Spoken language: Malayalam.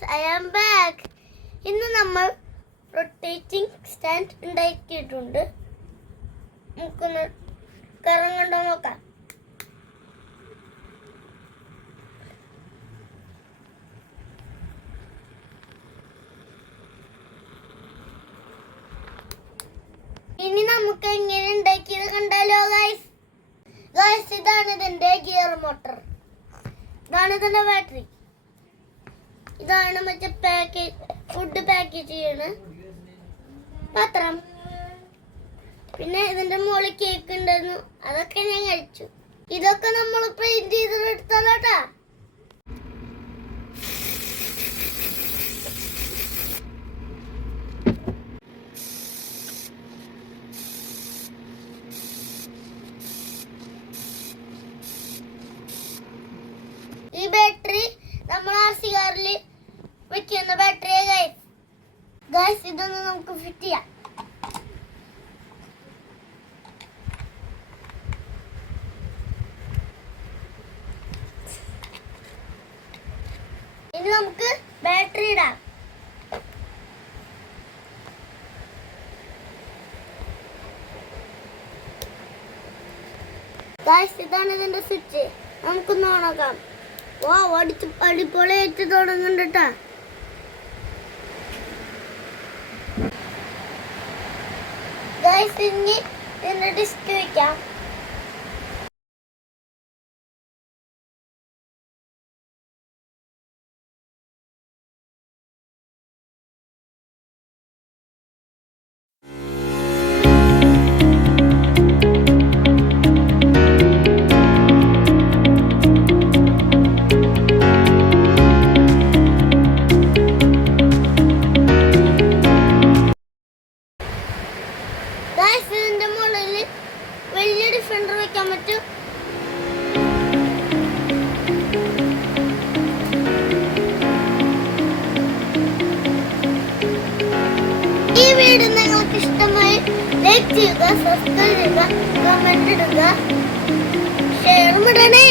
Guys, I am back. ഇന്ന് നമ്മൾ റൊട്ടേറ്റിംഗ് സ്റ്റാൻഡ് ഉണ്ടാക്കിയിട്ടുണ്ട്. നമുക്കൊന്ന് കറങ്ങണ്ടോ നോക്കാം. ഇനി നമുക്ക് എങ്ങനെ ഉണ്ടാക്കിയത് കണ്ടാലോ ഗൈസ്. ഇതാണ് ഇതിന്റെ ഗിയർ മോട്ടർ, ഇതാണ് ഇതിന്റെ ബാറ്ററി, ഇതാണ് മറ്റേ ഫുഡ് പാക്കേജ് ചെയ്യണ പാത്രം. പിന്നെ ഇതിന്റെ മുകളിൽ കേക്ക് ഉണ്ടായിരുന്നു, അതൊക്കെ ഞാൻ കഴിച്ചു. ഇതൊക്കെ നമ്മൾ പെയിന്റ് ചെയ്തെടുത്താലോട്ടാ. ഈ ബാറ്ററി നമ്മൾ RC കാറിൽ വെക്കുന്ന ബാറ്ററിയാ ഗൈസ്. ഇതൊന്ന് നമുക്ക് ഫിറ്റ് ചെയ്യാം. ഇനി നമുക്ക് ബാറ്ററി ഇടാം. ഗൈസ്, ഇതാണ് ഇതിന്റെ സ്വിച്ച്. നമുക്കൊന്ന് ഓണാക്കാം. അടിപൊളിയായിട്ട് തുടങ്ങുന്നുണ്ട്. ഗൈസ്, ഇനി ഇതിന്റെ ഡിസ്ക് വെക്കാം. ഇതിന്റെ മുകളിൽ വലിയ ഡിഫൻഡർ വെക്കാൻ പറ്റും. ഈ വീഡിയോ നിങ്ങൾക്ക് ഇഷ്ടമായി ലൈക്ക് ചെയ്യുക, സബ്സ്ക്രൈബ് ചെയ്യുക, കമന്റ് ഇടുക, ഷെയർ ഇടണേ.